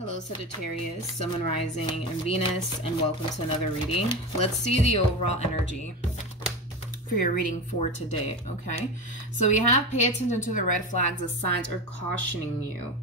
Hello Sagittarius, Sun, Moon, Rising, and Venus, and welcome to another reading. Let's see the overall energy for your reading for today, okay? So we have pay attention to the red flags, the signs are cautioning you.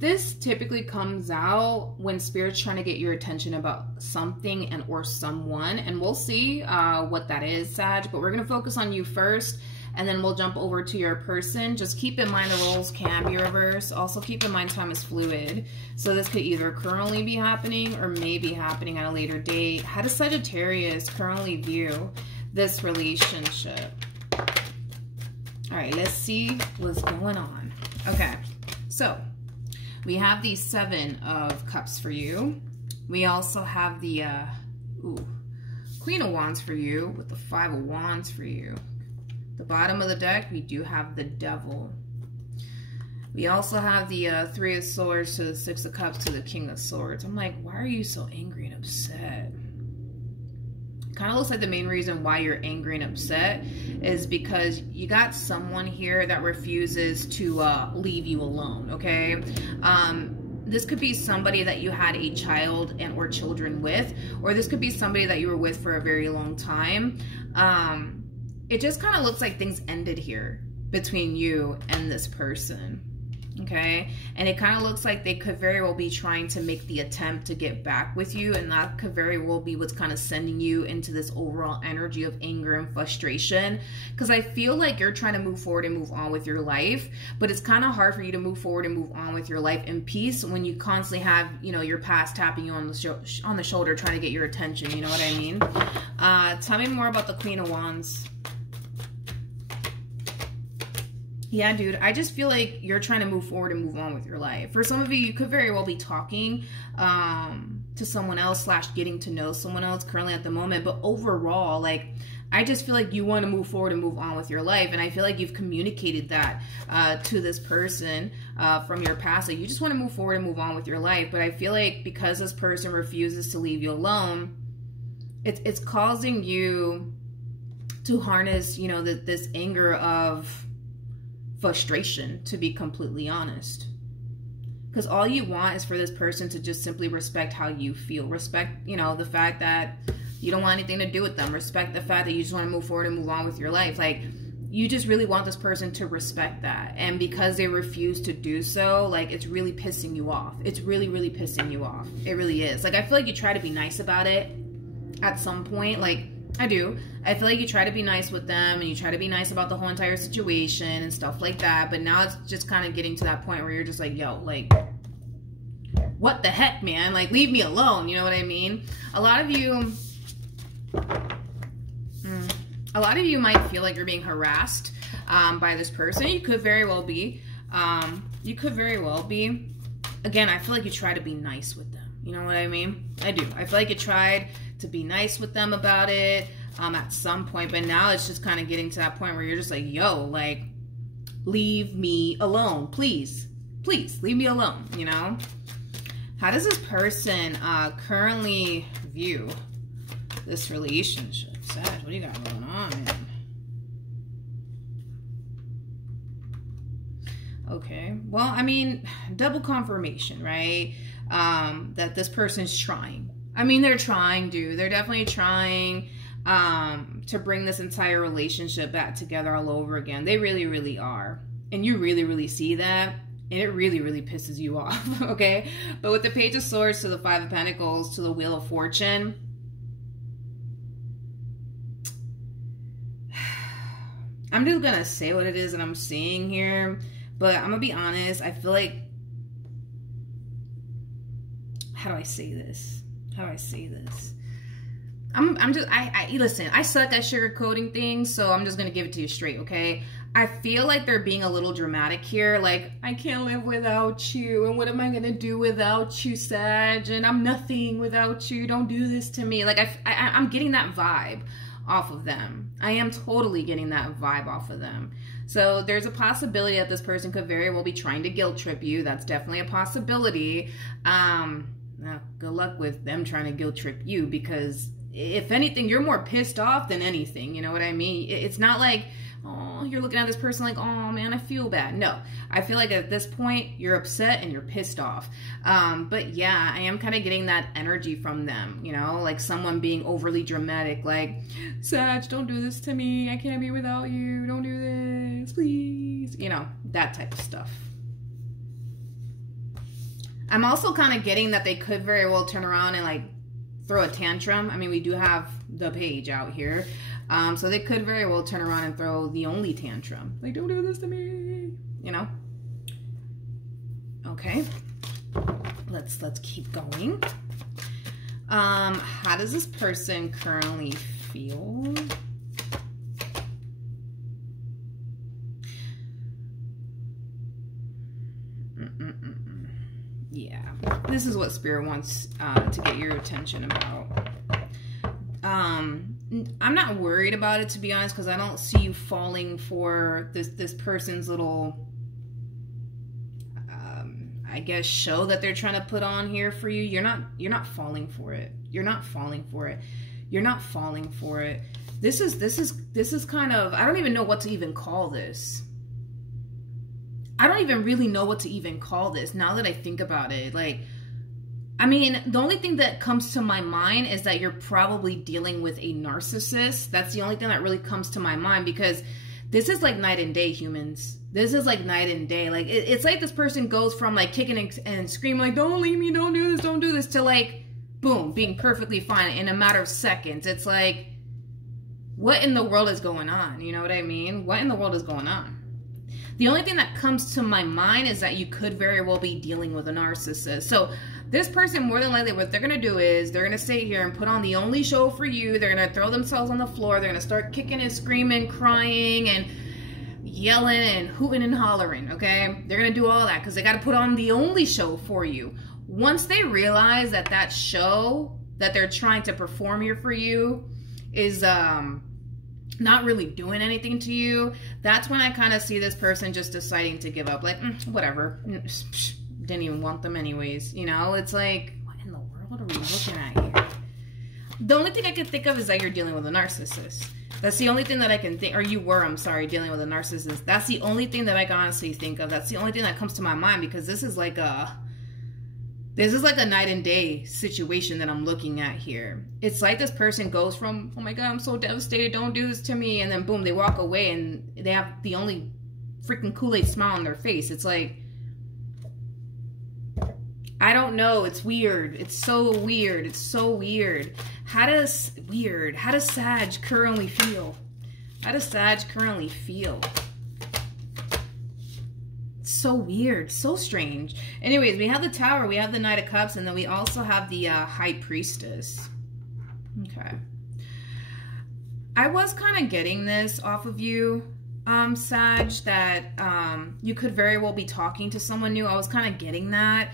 This typically comes out when Spirit's trying to get your attention about something and or someone, and we'll see what that is, Sag, but we're going to focus on you first, and then we'll jump over to your person. Just keep in mind the roles can be reversed. Also keep in mind time is fluid. So this could either currently be happening or may be happening at a later date. How does Sagittarius currently view this relationship? All right, let's see what's going on. Okay, so we have the Seven of Cups for you. We also have the Queen of Wands for you with the Five of Wands for you. The bottom of the deck, we do have the Devil. We also have the Three of Swords to the Six of Cups to the King of Swords. I'm like, why are you so angry and upset? Kind of looks like the main reason why you're angry and upset is because you got someone here that refuses to leave you alone, okay? This could be somebody that you had a child and or children with, or this could be somebody that you were with for a very long time. It just kind of looks like things ended here between you and this person, okay? And it kind of looks like they could very well be trying to make the attempt to get back with you, and that could very well be what's kind of sending you into this overall energy of anger and frustration, because I feel like you're trying to move forward and move on with your life, but it's kind of hard for you to move forward and move on with your life in peace when you constantly have, you know, your past tapping you on the shoulder trying to get your attention, you know what I mean? Tell me more about the Queen of Wands. Yeah, dude, I just feel like you're trying to move forward and move on with your life. For some of you, you could very well be talking to someone else / getting to know someone else currently at the moment. But overall, like, I just feel like you want to move forward and move on with your life. And I feel like you've communicated that to this person from your past. Like, you just want to move forward and move on with your life. But I feel like because this person refuses to leave you alone, it's causing you to harness, you know, this anger of frustration, to be completely honest, because all you want is for this person to just simply respect how you feel, respect, you know, the fact that you don't want anything to do with them, respect the fact that you just want to move forward and move on with your life. Like, you just really want this person to respect that, and because they refuse to do so, like, it's really pissing you off. It's really pissing you off. It really is. Like, I feel like you try to be nice about it at some point, like, I do. I feel like you try to be nice with them and you try to be nice about the whole entire situation and stuff like that. But now it's just kind of getting to that point where you're just like, yo, like, what the heck, man? Like, leave me alone. You know what I mean? A lot of you might feel like you're being harassed by this person. You could very well be. You could very well be. Again, I feel like you try to be nice with them. You know what I mean? I do. I feel like you tried to be nice with them about it at some point, but now it's just kind of getting to that point where you're just like, yo, like, leave me alone, please leave me alone, you know? How does this person currently view this relationship? Sag, what do you got going on, man? Okay, well, I mean, double confirmation, right? That this person's trying. I mean, they're trying, dude. They're definitely trying to bring this entire relationship back together all over again. They really are. And you really see that. And it really pisses you off, okay? But with the Page of Swords to the Five of Pentacles to the Wheel of Fortune, I'm just going to say what it is that I'm seeing here. But I'm going to be honest. I feel like, how do I say this? Listen, I suck at sugarcoating things, so I'm just gonna give it to you straight, okay? I feel like they're being a little dramatic here, like, I can't live without you, and what am I gonna do without you, Sag, and I'm nothing without you, don't do this to me. Like, I'm getting that vibe off of them. I am totally getting that vibe off of them. So there's a possibility that this person could very well be trying to guilt trip you. That's definitely a possibility. Now, good luck with them trying to guilt trip you, because if anything, you're more pissed off than anything. You know what I mean? It's not like, oh, you're looking at this person like, oh man, I feel bad. No, I feel like at this point you're upset and you're pissed off. But yeah, I am kind of getting that energy from them, you know, like someone being overly dramatic, like, Sag, don't do this to me. I can't be without you. Don't do this, please. You know, that type of stuff. I'm also kind of getting that they could very well turn around and like throw a tantrum. I mean, we do have the page out here. So they could very well turn around and throw the only tantrum. Like, don't do this to me, you know? Okay. Let's keep going. How does this person currently feel? Yeah. This is what Spirit wants to get your attention about. I'm not worried about it, to be honest, because I don't see you falling for this person's little, I guess, show that they're trying to put on here for you. You're not falling for it. You're not falling for it. You're not falling for it. This is kind of, I don't even know what to even call this. I don't even really know what to even call this now that I think about it. Like, I mean, the only thing that comes to my mind is that you're probably dealing with a narcissist. That's the only thing that really comes to my mind, because this is like night and day, humans. This is like night and day. Like, it's like this person goes from like kicking and screaming like, don't leave me, don't do this, to like, boom, being perfectly fine in a matter of seconds. It's like, what in the world is going on? You know what I mean? What in the world is going on? The only thing that comes to my mind is that you could very well be dealing with a narcissist. So this person, more than likely, what they're going to do is they're going to sit here and put on the only show for you. They're going to throw themselves on the floor. They're going to start kicking and screaming, crying, and yelling and hooting and hollering, okay? They're going to do all that because they got to put on the only show for you. Once they realize that that show that they're trying to perform here for you is not really doing anything to you, that's when I kind of see this person just deciding to give up. Like, whatever. Didn't even want them anyways. You know, it's like, what in the world are we looking at here? The only thing I can think of is that you're dealing with a narcissist. That's the only thing that I can think, or you were, I'm sorry, dealing with a narcissist. That's the only thing that I can honestly think of. That's the only thing that comes to my mind, because this is like a night and day situation that I'm looking at here. It's like this person goes from, oh my God, I'm so devastated, don't do this to me, and then boom, they walk away and they have the only freaking Kool-Aid smile on their face. It's like, I don't know, it's weird. It's so weird. It's so weird. How does Sag currently feel? How does Sag currently feel? So weird, so strange. Anyways, we have the Tower, we have the Knight of Cups, and then we also have the High Priestess. Okay. I was kind of getting this off of you, Sag, that you could very well be talking to someone new. I was kind of getting that.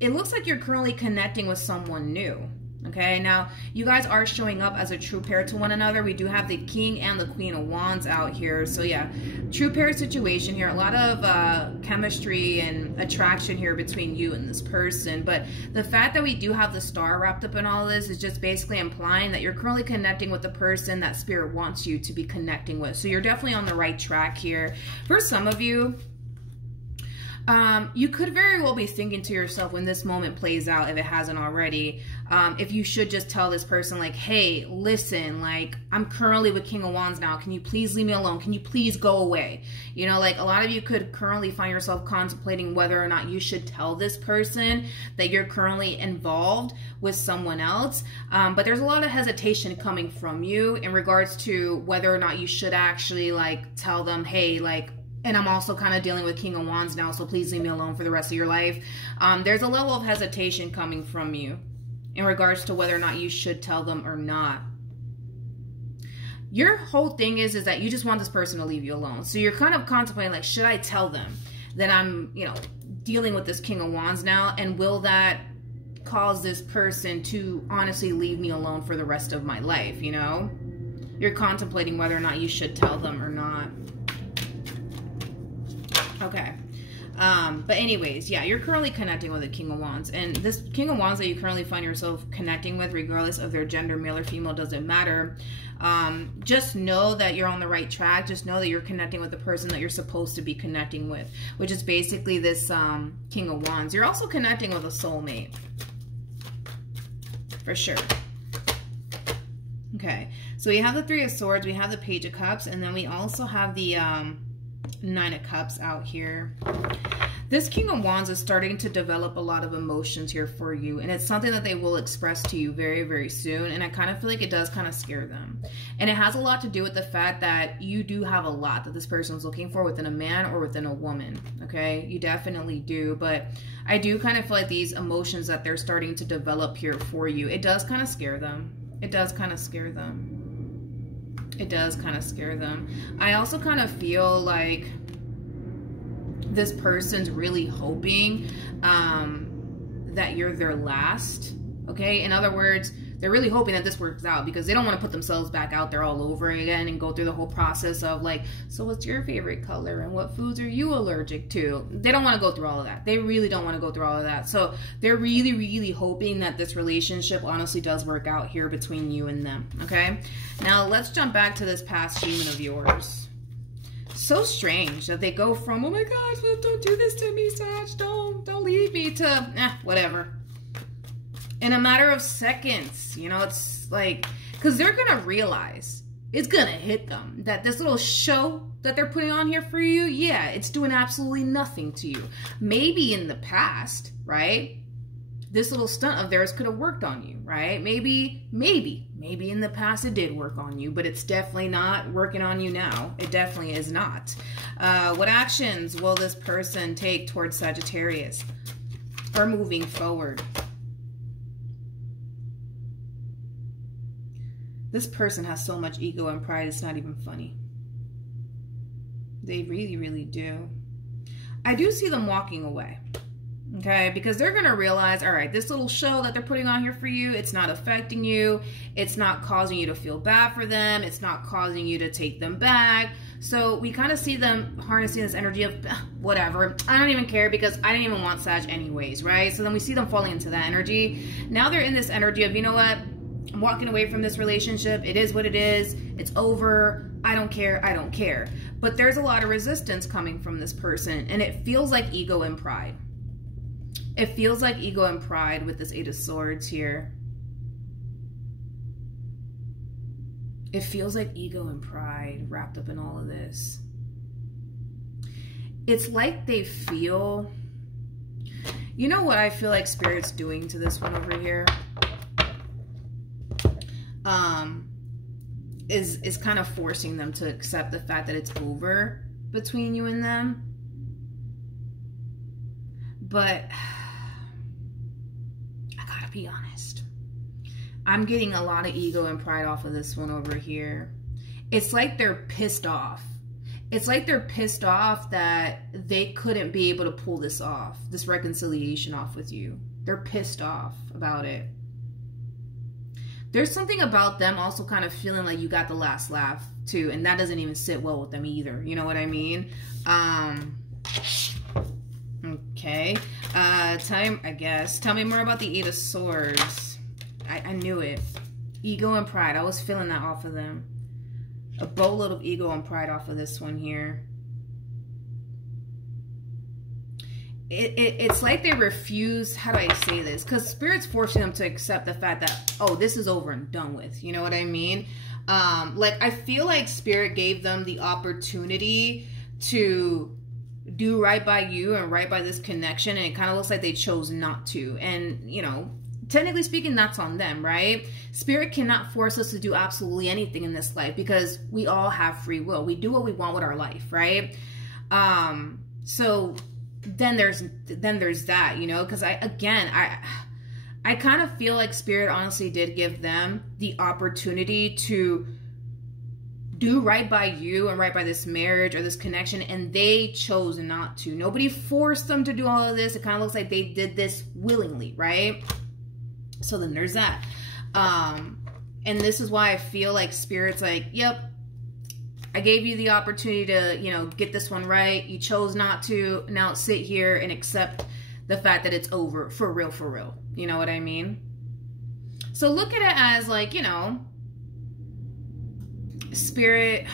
It looks like you're currently connecting with someone new. Okay, now you guys are showing up as a true pair to one another. We do have the King and the Queen of Wands out here. So yeah, true pair situation here. A lot of chemistry and attraction here between you and this person. But the fact that we do have the Star wrapped up in all of this is just basically implying that you're currently connecting with the person that Spirit wants you to be connecting with. So you're definitely on the right track here. For some of you, you could very well be thinking to yourself when this moment plays out, if it hasn't already, if you should just tell this person like, hey, listen, like, I'm currently with King of Wands now. Can you please leave me alone? Can you please go away? You know, like, a lot of you could currently find yourself contemplating whether or not you should tell this person that you're currently involved with someone else. But there's a lot of hesitation coming from you in regards to whether or not you should actually like tell them, hey, like, and I'm also kind of dealing with King of Wands now, so please leave me alone for the rest of your life. There's a level of hesitation coming from you in regards to whether or not you should tell them or not. Your whole thing is that you just want this person to leave you alone. So you're kind of contemplating, like, should I tell them that I'm, you know, dealing with this King of Wands now? And will that cause this person to honestly leave me alone for the rest of my life, you know? You're contemplating whether or not you should tell them or not. Okay. But anyways, yeah, you're currently connecting with a King of Wands. And this King of Wands that you currently find yourself connecting with, regardless of their gender, male or female, doesn't matter. Just know that you're on the right track. Just know that you're connecting with the person that you're supposed to be connecting with, which is basically this King of Wands. You're also connecting with a soulmate. For sure. Okay, so we have the Three of Swords, we have the Page of Cups, and then we also have the Nine of Cups out here. This King of Wands is starting to develop a lot of emotions here for you, and it's something that they will express to you very, very soon, and I kind of feel like it does kind of scare them. And it has a lot to do with the fact that you do have a lot that this person is looking for within a man or within a woman, okay? You definitely do, but I do kind of feel like these emotions that they're starting to develop here for you, it does kind of scare them. It does kind of scare them. It does kind of scare them. I also kind of feel like this person's really hoping that you're their last, okay? In other words, they're really hoping that this works out because they don't want to put themselves back out there all over again and go through the whole process of like, so what's your favorite color and what foods are you allergic to? They don't want to go through all of that. They really don't want to go through all of that. So they're really, really hoping that this relationship honestly does work out here between you and them, okay? Now let's jump back to this past human of yours. So strange that they go from, oh my gosh, don't do this to me, Sag, don't leave me, to whatever. In a matter of seconds, you know, it's like, because they're going to realize, it's going to hit them, that this little show that they're putting on here for you, yeah, it's doing absolutely nothing to you. Maybe in the past, right, this little stunt of theirs could have worked on you, right? Maybe in the past it did work on you, but it's definitely not working on you now. It definitely is not. What actions will this person take towards Sagittarius or moving forward? This person has so much ego and pride, it's not even funny. They really, really do. I do see them walking away, okay? Because they're going to realize, all right, this little show that they're putting on here for you, it's not affecting you. It's not causing you to feel bad for them. It's not causing you to take them back. So we kind of see them harnessing this energy of, whatever, I don't even care because I didn't even want Sag anyways, right? So then we see them falling into that energy. Now they're in this energy of, you know what? I'm walking away from this relationship. It is what it is. It's over. I don't care. I don't care. But there's a lot of resistance coming from this person, and it feels like ego and pride. It feels like ego and pride with this Eight of Swords here. It feels like ego and pride wrapped up in all of this. It's like they feel... You know what I feel like Spirit's doing to this one over here? Is kind of forcing them to accept the fact that it's over between you and them. But I gotta be honest. I'm getting a lot of ego and pride off of this one over here. It's like they're pissed off. It's like they're pissed off that they couldn't be able to pull this off, this reconciliation off with you. They're pissed off about it. There's something about them also kind of feeling like you got the last laugh too, and that doesn't even sit well with them either. You know what I mean? Okay. Tell me more about the Eight of Swords. I knew it. Ego and pride. I was feeling that off of them. A boatload of ego and pride off of this one here. It's like they refuse, how do I say this? Because Spirit's forcing them to accept the fact that, oh, this is over and done with. You know what I mean? Like, I feel like Spirit gave them the opportunity to do right by you and right by this connection, and it kind of looks like they chose not to. And, you know, technically speaking, that's on them, right? Spirit cannot force us to do absolutely anything in this life because we all have free will. We do what we want with our life, right? So... Then there's that, you know, because I kind of feel like Spirit honestly did give them the opportunity to do right by you and right by this marriage or this connection, and they chose not to. Nobody forced them to do all of this. It kind of looks like they did this willingly, right? So then there's that. And this is why I feel like Spirit's like, yep, I gave you the opportunity to, you know, get this one right. You chose not to. Now sit here and accept the fact that it's over for real, for real. You know what I mean? So look at it as like, you know, Spirit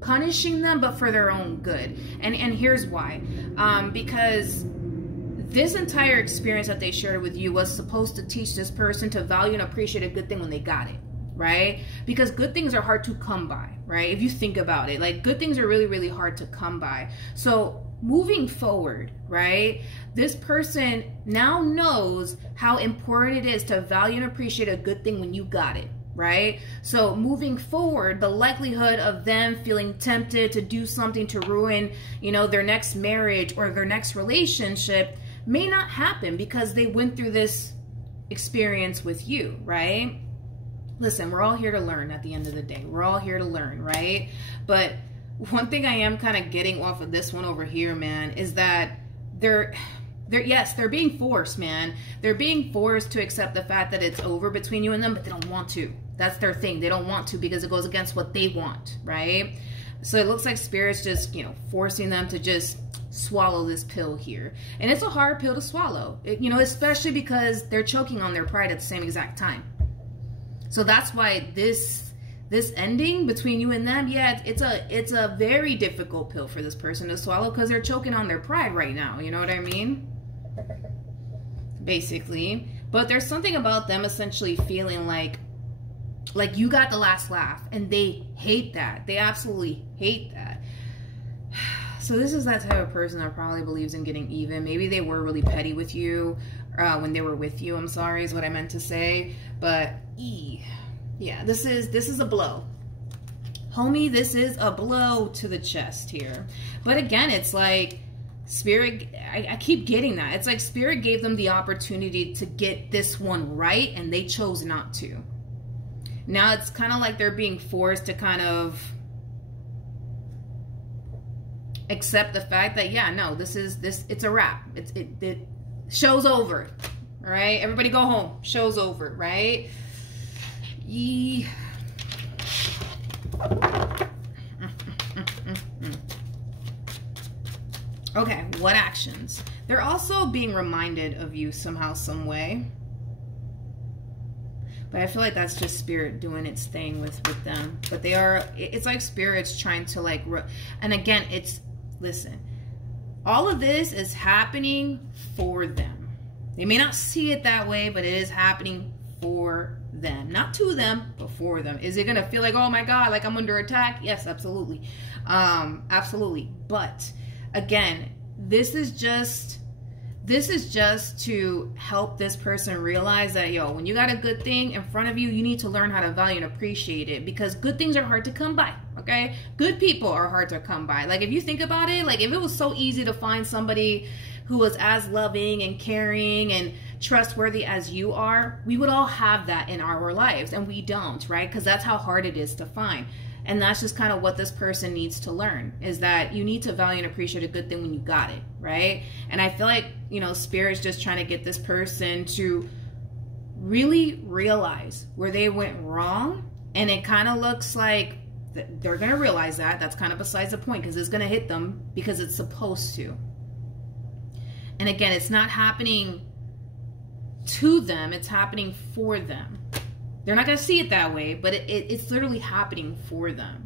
punishing them, but for their own good. And here's why. Because this entire experience that they shared with you was supposed to teach this person to value and appreciate a good thing when they got it, right? Because good things are hard to come by, right? If you think about it, like good things are really, really hard to come by. So moving forward, right? This person now knows how important it is to value and appreciate a good thing when you got it, right? So moving forward, the likelihood of them feeling tempted to do something to ruin, you know, their next marriage or their next relationship may not happen because they went through this experience with you, right? Listen, we're all here to learn at the end of the day. We're all here to learn, right? But one thing I am kind of getting off of this one over here, man, is that they're being forced, man. They're being forced to accept the fact that it's over between you and them, but they don't want to. That's their thing. They don't want to because it goes against what they want, right? So it looks like Spirit's just, you know, forcing them to just swallow this pill here. And it's a hard pill to swallow, you know, especially because they're choking on their pride at the same exact time. So that's why this ending between you and them, yeah, it's a very difficult pill for this person to swallow because they're choking on their pride right now. You know what I mean? Basically. But there's something about them essentially feeling like you got the last laugh, and they hate that. They absolutely hate that. So this is that type of person that probably believes in getting even. Maybe they were really petty with you when they were with you. I'm sorry is what I meant to say. But yeah, this is a blow. Homie, this is a blow to the chest here. But again, it's like Spirit, I keep getting that. It's like Spirit gave them the opportunity to get this one right, and they chose not to. Now it's kind of like they're being forced to kind of accept the fact that, yeah, no, it's a wrap. It show's over. All right, everybody go home. Show's over, right? Okay, what actions? They're also being reminded of you somehow, some way. But I feel like that's just Spirit doing its thing with them. But they are, it's like Spirit's trying to like, and again, listen, all of this is happening for them. They may not see it that way, but it is happening for them. Not to them, but for them. Is it going to feel like, oh my God, like I'm under attack? Yes, absolutely. Absolutely. But again, this is just to help this person realize that, yo, when you got a good thing in front of you, you need to learn how to value and appreciate it, because good things are hard to come by, okay? Good people are hard to come by. Like, if you think about it, like, if it was so easy to find somebody who was as loving and caring and trustworthy as you are, we would all have that in our lives, and we don't, right? Because that's how hard it is to find. And that's just kind of what this person needs to learn, is that you need to value and appreciate a good thing when you got it, right? And I feel like, you know, Spirit's just trying to get this person to really realize where they went wrong. And it kind of looks like they're going to realize that. That's kind of besides the point, because it's going to hit them because it's supposed to. And again, it's not happening to them. It's happening for them. They're not going to see it that way, but it's literally happening for them.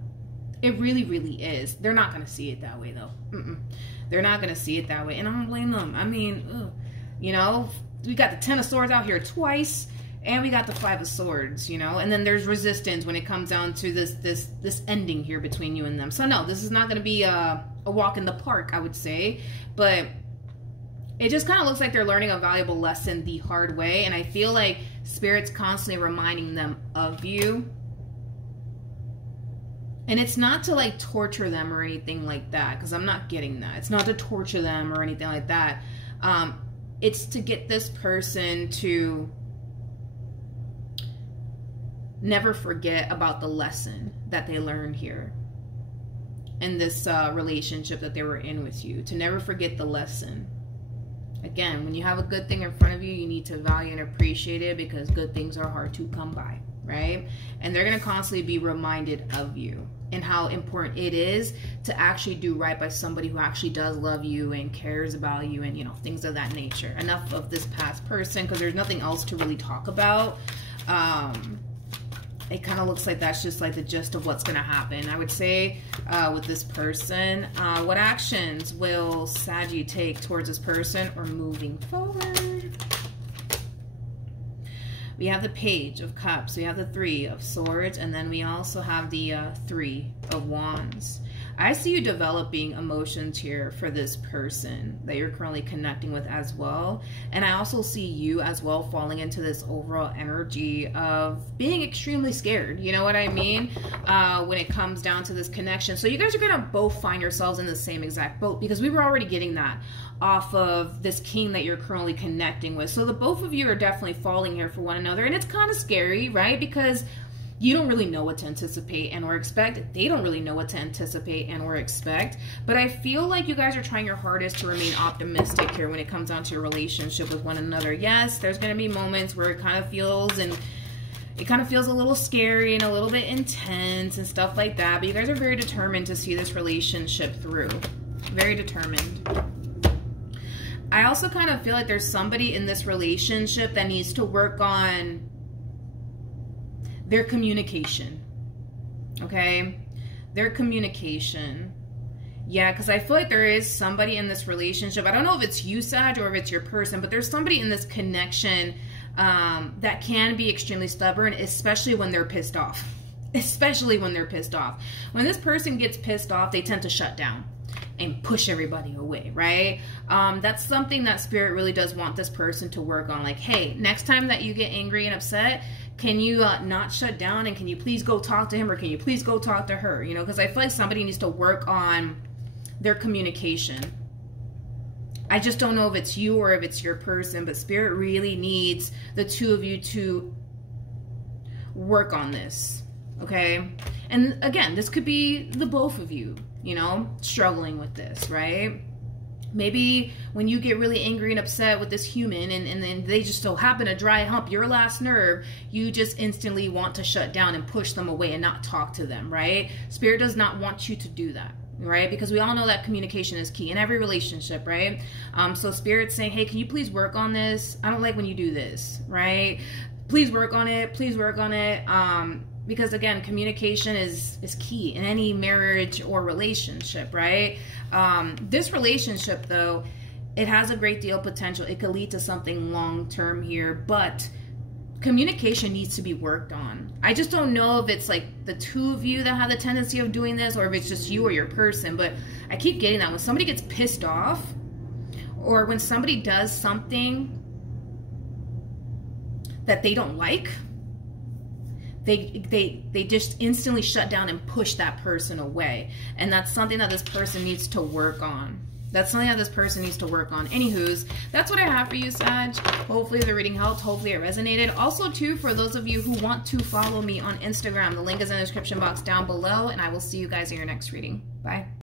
It really, really is. They're not going to see it that way, though. They're not going to see it that way, and I don't blame them. I mean, you know, we got the 10 of Swords out here twice, and we got the 5 of Swords, you know, and then there's resistance when it comes down to this ending here between you and them. So no, this is not going to be a walk in the park, I would say, but it just kind of looks like they're learning a valuable lesson the hard way, and I feel like Spirit's constantly reminding them of you. And it's not to like torture them or anything like that, because I'm not getting that. It's not to torture them or anything like that. It's to get this person to never forget about the lesson that they learned here in this relationship that they were in with you. To never forget the lesson. Again, when you have a good thing in front of you, you need to value and appreciate it, because good things are hard to come by. right? And they're going to constantly be reminded of you and how important it is to actually do right by somebody who actually does love you and cares about you and, you know, things of that nature. Enough of this past person, because there's nothing else to really talk about. It kind of looks like that's just like the gist of what's going to happen. I would say with this person, what actions will Saggy take towards this person or moving forward? We have the Page of Cups, we have the Three of Swords, and then we also have the Three of Wands. I see you developing emotions here for this person that you're currently connecting with as well. And I also see you as well falling into this overall energy of being extremely scared. You know what I mean? When it comes down to this connection. So you guys are going to both find yourselves in the same exact boat, because we were already getting that off of this king that you're currently connecting with. So the both of you are definitely falling here for one another. And it's kind of scary, right? Because you don't really know what to anticipate and or expect. They don't really know what to anticipate and or expect. But I feel like you guys are trying your hardest to remain optimistic here when it comes down to your relationship with one another. Yes, there's going to be moments where it kind of feels a little scary and a little bit intense and stuff like that. But you guys are very determined to see this relationship through. Very determined. I also kind of feel like there's somebody in this relationship that needs to work on their communication, okay? Their communication. Yeah, because I feel like there is somebody in this relationship. I don't know if it's you, Sag, or if it's your person, but there's somebody in this connection that can be extremely stubborn, especially when they're pissed off. Especially when they're pissed off. When this person gets pissed off, they tend to shut down and push everybody away, right? That's something that Spirit really does want this person to work on. Like, hey, next time that you get angry and upset, can you not shut down, and can you please go talk to him, or can you please go talk to her? You know, because I feel like somebody needs to work on their communication. I just don't know if it's you or if it's your person, but Spirit really needs the two of you to work on this, okay? And again, this could be the both of you, you know, struggling with this, right? Maybe when you get really angry and upset with this human and then they just so happen to dry hump your last nerve, you just instantly want to shut down and push them away and not talk to them, right? Spirit does not want you to do that, right? Because we all know that communication is key in every relationship, right? So Spirit's saying, hey, can you please work on this? I don't like when you do this, right? Please work on it. Please work on it. Because again, communication is key in any marriage or relationship, right? This relationship, though, it has a great deal of potential. It could lead to something long-term here, but communication needs to be worked on. I just don't know if it's like the two of you that have the tendency of doing this, or if it's just you or your person, but I keep getting that when somebody gets pissed off, or when somebody does something that they don't like, they just instantly shut down and push that person away. And that's something that this person needs to work on. That's something that this person needs to work on. Anywho's, that's what I have for you, Sag. Hopefully the reading helped. Hopefully it resonated. Also, too, for those of you who want to follow me on Instagram, the link is in the description box down below, and I will see you guys in your next reading. Bye.